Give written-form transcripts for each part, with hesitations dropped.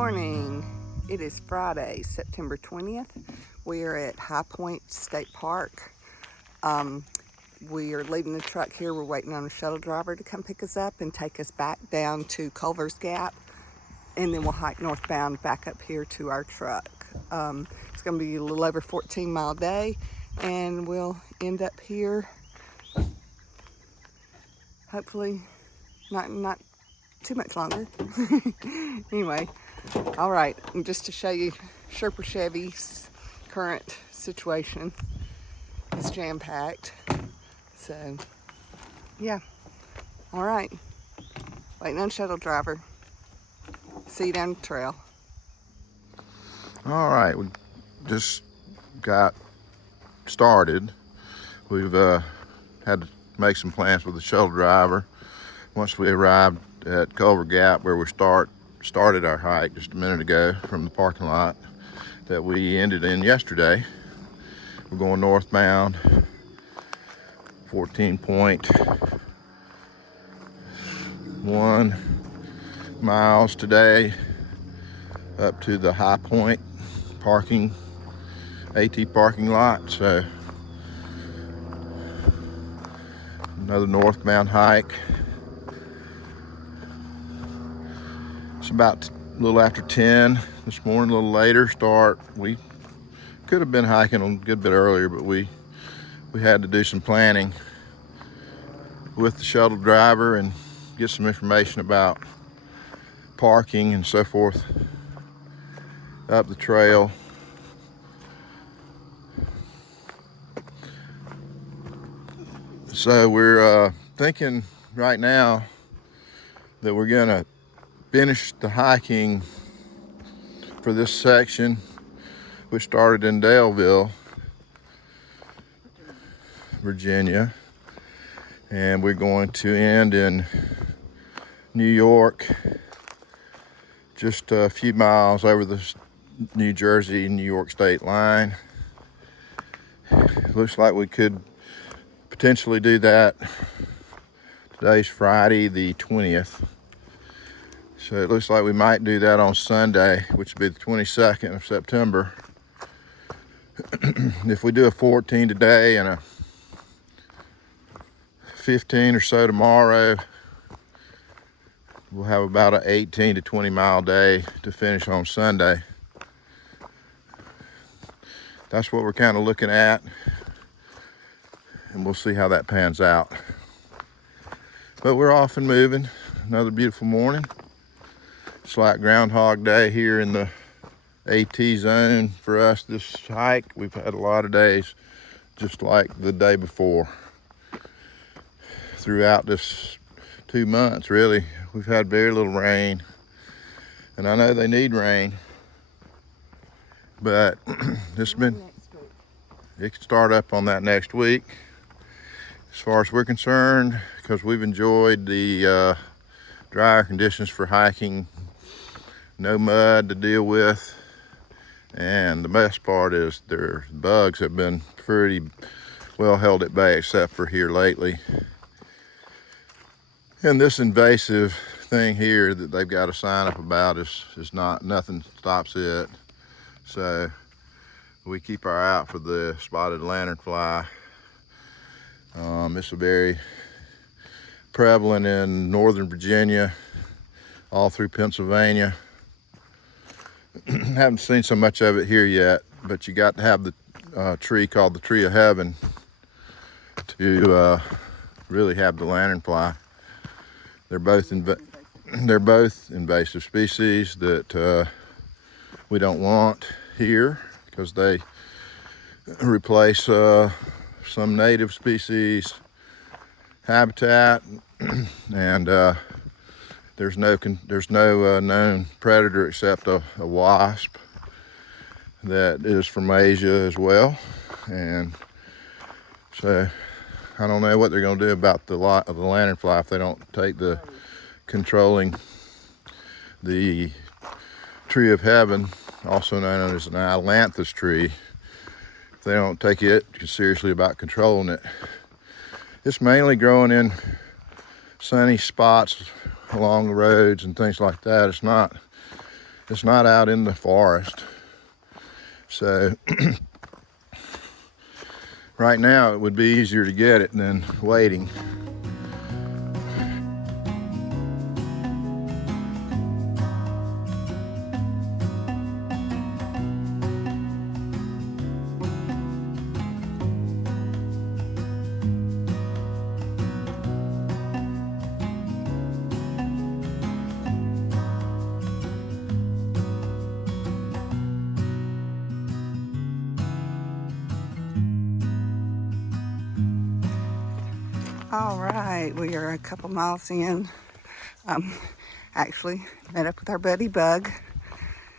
morning. It is Friday, September 20th. We are at High Point State Park. We are leaving the truck here. We're waiting on a shuttle driver to come pick us up and take us back down to Culvers Gap, and then we'll hike northbound back up here to our truck. It's going to be a little over 14-mile day, and we'll end up here hopefully not too much longer. Anyway, all right, and just to show you Sherpa Chevy's current situation, it's jam-packed. So yeah, all right, waiting on shuttle driver. See you down the trail. All right, we just got started. We've had to make some plans with the shuttle driver. Once we arrived at Culver Gap, where we started our hike just a minute ago from the parking lot that we ended in yesterday, we're going northbound, 14.1 miles today up to the High Point parking, AT parking lot. So another northbound hike. It's about a little after 10 this morning, a little later start. We could have been hiking a good bit earlier, but we had to do some planning with the shuttle driver and get some information about parking and so forth up the trail. So we're thinking right now that we're gonna finish the hiking for this section, which started in Daleville, Virginia, and we're going to end in New York, just a few miles over the New Jersey, New York state line. Looks like we could potentially do that. Today's Friday the 20th. So it looks like we might do that on Sunday, which would be the 22nd of September. If we do a 14 today and a 15 or so tomorrow, we'll have about an 18 to 20 mile day to finish on Sunday. That's what we're kind of looking at, and we'll see how that pans out. But we're off and moving. Another beautiful morning. It's like Groundhog Day here in the AT zone for us this hike. We've had a lot of days just like the day before. Throughout this 2 months, really, we've had very little rain, and I know they need rain, but it can start up on that next week as far as we're concerned, because we've enjoyed the drier conditions for hiking, no mud to deal with, and the best part is their bugs have been pretty well held at bay, except for here lately. And this invasive thing here that they've got a sign up about is not, nothing stops it. So we keep our eye out for the spotted lanternfly. It's a very prevalent in northern Virginia, all through Pennsylvania. Haven't seen so much of it here yet, but you got to have the tree called the tree of heaven to really have the lanternfly. They're both invasive species that we don't want here, because they replace some native species habitat, and there's no known predator except a wasp that is from Asia as well. And so I don't know what they're going to do about the lanternfly if they don't take the controlling the tree of heaven, also known as an ailanthus tree. If they don't take it seriously about controlling it. It's mainly growing in sunny spots along the roads and things like that. It's not it's not out in the forest. So right now it would be easier to get it than waiting. All right, we are a couple miles in. Actually met up with our buddy Bug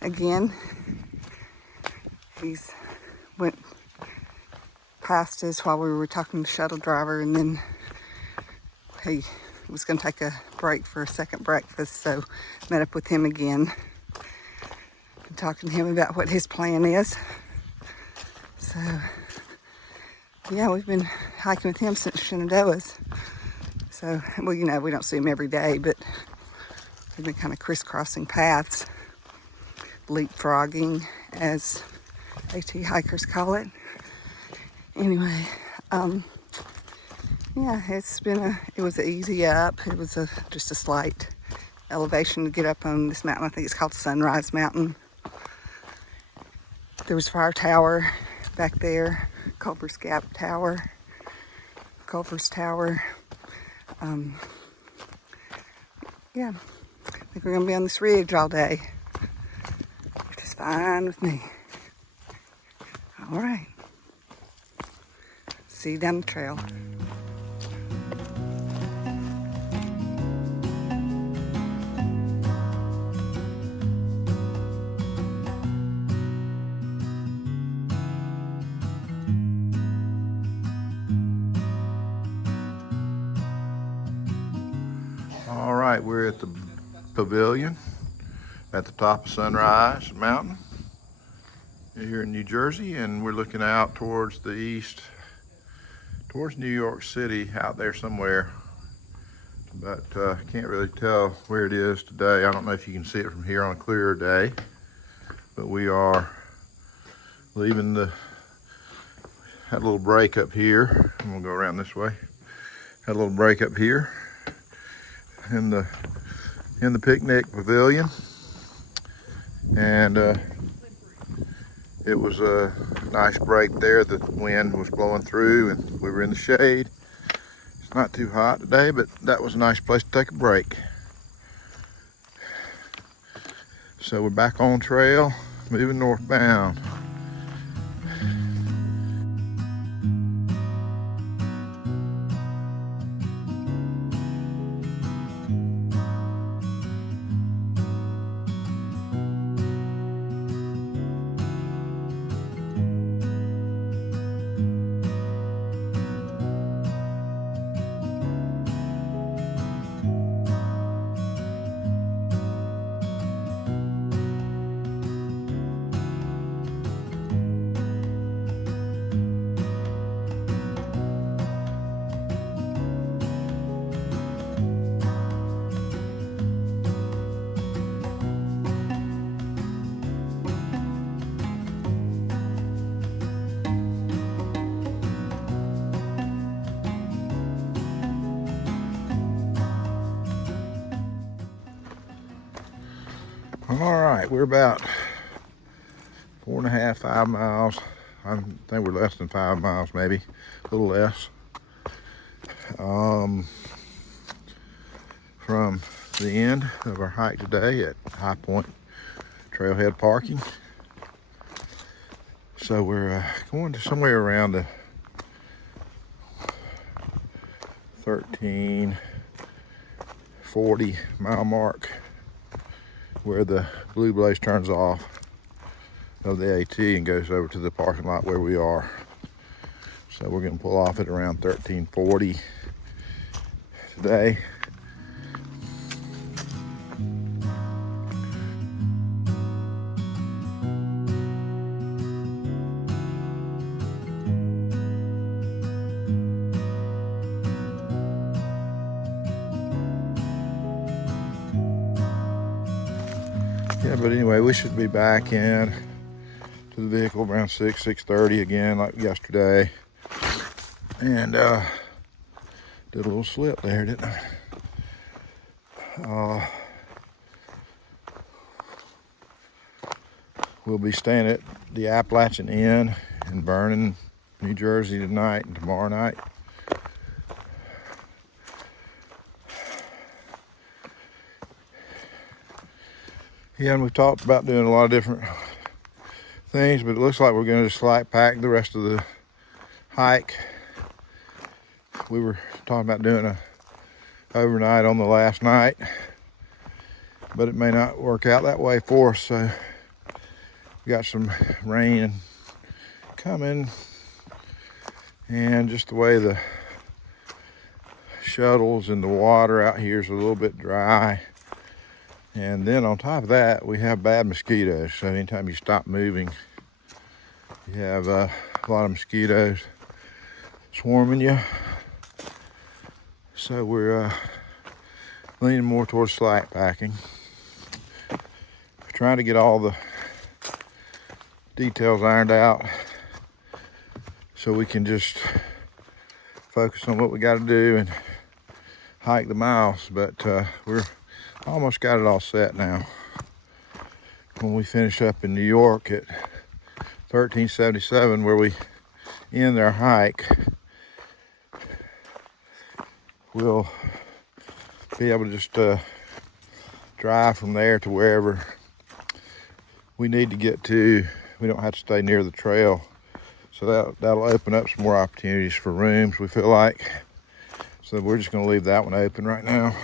again. He's went past us while we were talking to the shuttle driver, and then he was going to take a break for a second breakfast, so met up with him again. Been talking to him about what his plan is. So yeah, we've been hiking with him since Shenandoah's. So, well, you know, we don't see him every day, but we've been kind of crisscrossing paths, leapfrogging, as AT hikers call it. Anyway, yeah, it was an easy up. It was just a slight elevation to get up on this mountain. I think it's called Sunrise Mountain. There was a fire tower back there, Culvers Tower. Yeah, I think we're gonna be on this ridge all day, which is fine with me. All right, see you down the trail. All right, we're at the pavilion at the top of Sunrise Mountain here in New Jersey, and we're looking out towards the east, towards New York City out there somewhere, but can't really tell where it is today. I don't know if you can see it from here on a clearer day, but we are leaving had a little break up here. I'm gonna go around this way. Had a little break up here in the picnic pavilion, and it was a nice break there. The wind was blowing through and we were in the shade. It's not too hot today, but that was a nice place to take a break. So we're back on trail, moving northbound. All right, we're about 4.5, 5 miles. I think we're less than 5 miles, maybe a little less, from the end of our hike today at High Point Trailhead Parking. So we're going to somewhere around the 1340 mile mark, where the Blue Blaze turns off of the AT and goes over to the parking lot where we are. So we're going to pull off at around 1340 today. Yeah, but anyway, we should be back in to the vehicle around 6:30 again, like yesterday. And did a little slip there, didn't I? We'll be staying at the Appalachian Inn in Vernon, New Jersey tonight and tomorrow night. Yeah, and we've talked about doing a lot of different things, but it looks like we're going to just light pack the rest of the hike. We were talking about doing a overnight on the last night, but it may not work out that way for us. So we got some rain coming, and just the way the shuttles and the water out here is a little bit dry. And then on top of that, we have bad mosquitoes. So anytime you stop moving, you have a lot of mosquitoes swarming you. So we're leaning more towards slack packing. We're trying to get all the details ironed out so we can just focus on what we got to do and hike the miles. But we're almost got it all set now. When we finish up in New York at 1377, where we end our hike, we'll be able to just drive from there to wherever we need to get to. We don't have to stay near the trail. So that'll open up some more opportunities for rooms, we feel like. So we're just going to leave that one open right now.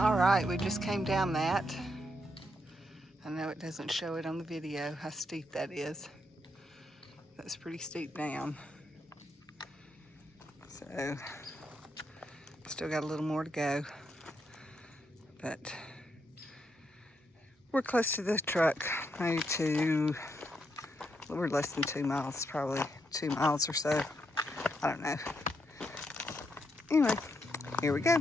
All right, we just came down that. I know it doesn't show it on the video how steep that is. That's pretty steep down. So, still got a little more to go. But we're close to the truck, maybe we're less than 2 miles, probably 2 miles or so. I don't know. Anyway, here we go.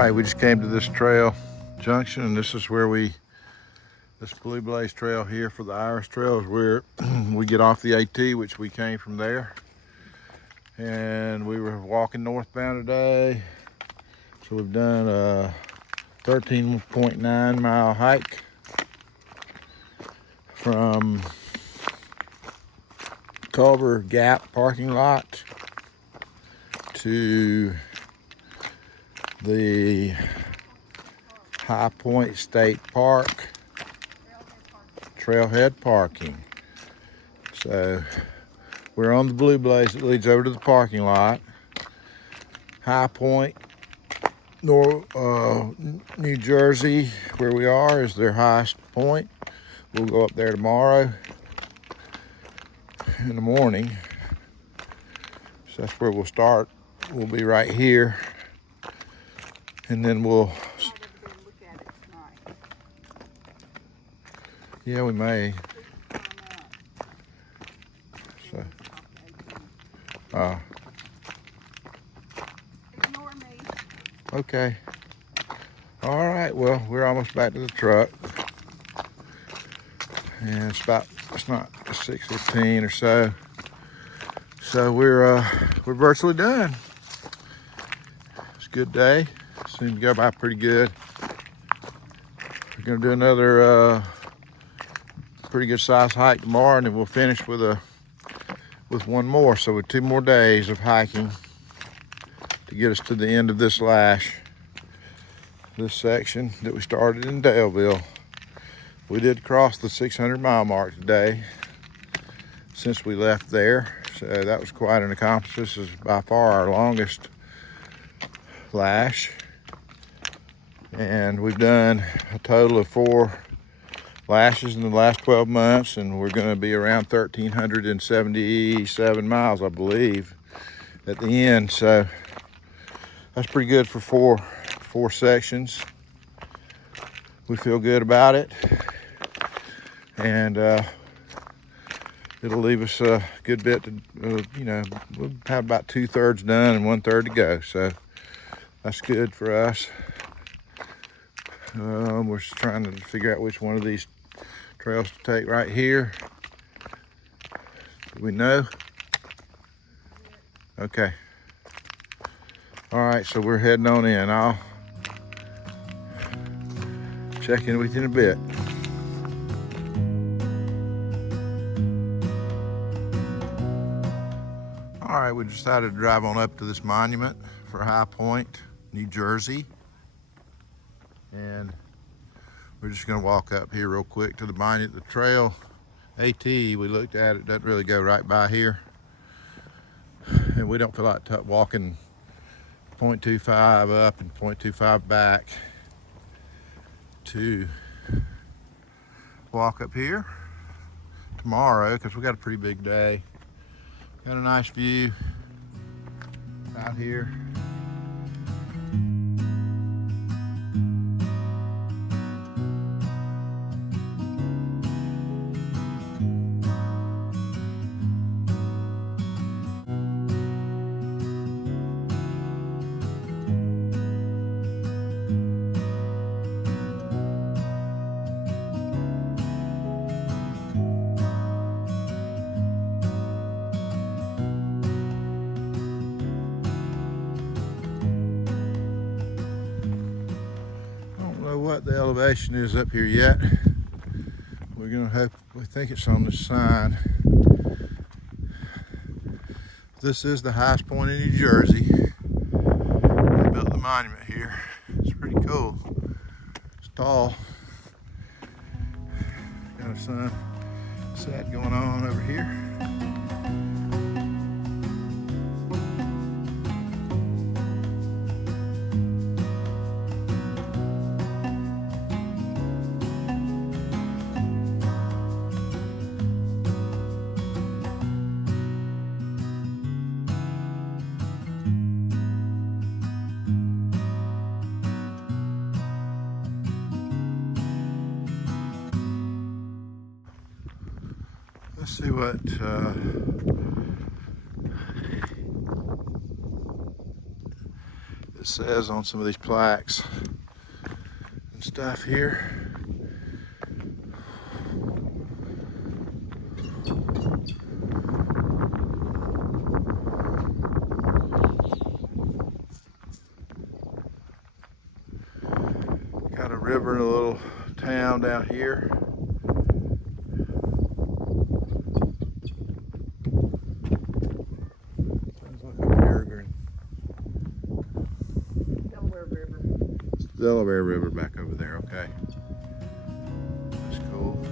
right, we just came to this trail junction, and this is where this Blue Blaze Trail here for the Iris Trail is where we get off the AT, which we came from there. And we were walking northbound today. So we've done a 13.9 mile hike from Culvers Gap parking lot to the High Point State Park trailhead parking. So we're on the Blue Blaze that leads over to the parking lot. High Point, New Jersey, where we are, is their highest point. We'll go up there tomorrow in the morning. So that's where we'll start. We'll be right here, and then we'll. Yeah, we may. So, ignore me. Okay. All right. Well, we're almost back to the truck, and it's not 6:15 or so. So we're virtually done. It's a good day. Seemed to go by pretty good. We're gonna do another pretty good size hike tomorrow, and then we'll finish with one more. So with 2 more days of hiking to get us to the end of this lash, this section that we started in Daleville. We did cross the 600-mile mark today since we left there. So that was quite an accomplishment. This is by far our longest lash. And we've done a total of 4 lashes in the last 12 months, and we're going to be around 1,377 miles, I believe, at the end. So that's pretty good for four sections. We feel good about it, and it'll leave us a good bit to, we'll have about 2/3 done and 1/3 to go. So that's good for us. We're just trying to figure out which one of these trails to take right here. Do we know? Okay. All right, so we're heading on in. I'll check in with you in a bit. All right, we decided to drive on up to this monument for High Point, New Jersey. And we're just gonna walk up here real quick to the monument. The trail AT, we looked at it, doesn't really go right by here. And we don't feel like walking 0.25 up and 0.25 back to walk up here tomorrow, because we got a pretty big day. Got a nice view out here. What the elevation is up here yet. We're gonna hope, we think it's on the sign. This is the highest point in New Jersey. They built the monument here. It's pretty cool. It's tall. Got a sunset going on over here. Let's see what it says on some of these plaques and stuff here. Got a river and a little town down here. Sounds like a peregrine. Delaware River. It's the Delaware River back over there, okay. That's cool.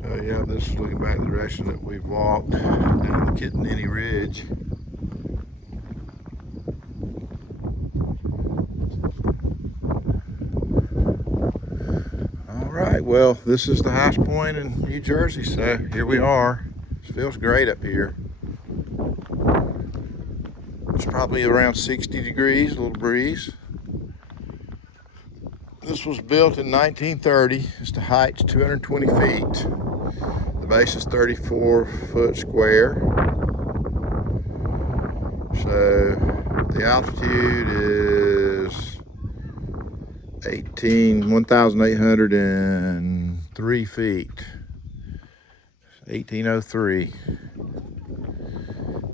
So yeah, this is looking back in the direction that we've walked down the Kittanini Ridge. All right, well, this is the highest point in New Jersey, so here we are. It feels great up here. It's probably around 60 degrees, a little breeze. This was built in 1930. It's the height's 220 feet. The base is 34 foot square. So the altitude is 1,803 feet. 1803.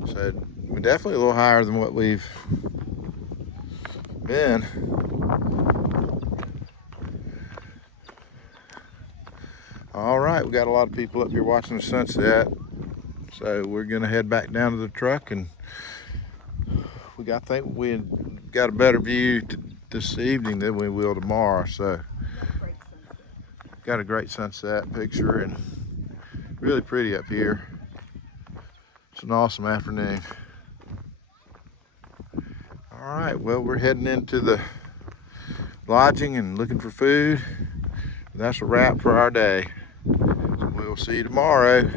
So we're definitely a little higher than what we've been. All right, we got a lot of people up here watching the sunset, so we're gonna head back down to the truck, and I think we got a better view this evening than we will tomorrow. So got a great sunset picture and really pretty up here. It's an awesome afternoon. All right, well, we're heading into the lodging and looking for food. That's a wrap for our day. So we'll see you tomorrow.